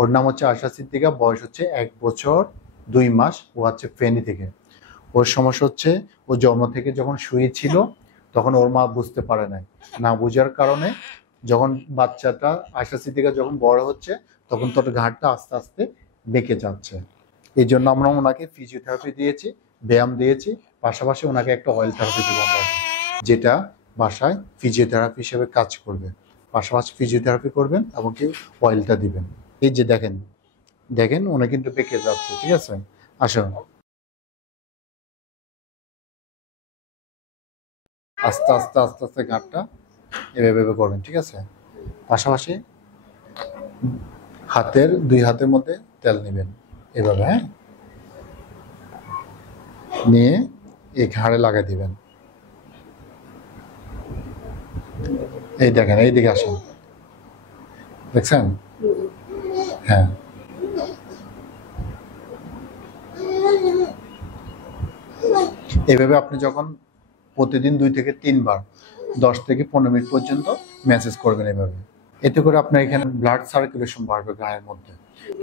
ওর নাম হচ্ছে আশা সিদ্দিকা, বয়স হচ্ছে 1 বছর 2 মাস। ও হচ্ছে ফেনী থেকে। ওর সমস্যা হচ্ছে ও জন্ম থেকে যখন শুয়েছিল তখন ওর মা বুঝতে পারে নাই, না বোঝার কারণে যখন বাচ্চাটা আশা সিদ্দিকা যখন বড় হচ্ছে তখন তোর ঘাড়টা আস্তে আস্তে বেঁকে যাচ্ছে। এই জন্য আমরা ওনাকে ফিজিওথেরাপি দিয়েছি, ব্যায়াম দিয়েছি, পাশাপাশি ওনাকে একটা অয়েল থেরাপি দিব আমরা, যেটা বাসায় ফিজিওথেরাপি হিসেবে কাজ করবে। পাশাপাশি ফিজিওথেরাপি করবেন এবং কি অয়েলটা দিবেন। এই যে দেখেন দেখেন উনি কিন্তু বেঁকে যাচ্ছে, ঠিক আছে? আসুন, আস্তে আস্তে আস্তে আস্তে ঘাটটা এভাবে করবেন, ঠিক আছে? পাশাপাশি দুই হাতের মধ্যে তেল নেবেন এভাবে, হ্যাঁ, নিয়ে এই ঘাড়ে লাগাই দিবেন। এই দেখেন, এইদিকে আসেন, দেখছেন? হ্যাঁ, এইভাবে আপনি যখন প্রতিদিন 2 থেকে 3 বার 10 থেকে 15 মিনিট পর্যন্ত ম্যাসেজ করবেন এভাবে। এতে করে আপনার এখানে ব্লাড সার্কুলেশন বাড়বে গায়ের মধ্যে।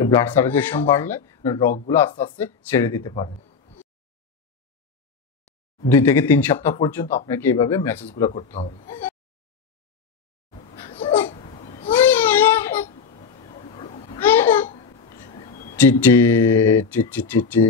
ব্লাড সার্কুলেশন বাড়লে রগগুলো আস্তে আস্তে ছেড়ে দিতে পারে। 2 থেকে 3 সপ্তাহ পর্যন্ত আপনাকে এইভাবে ম্যাসেজগুলো করতে হবে। TT TT TT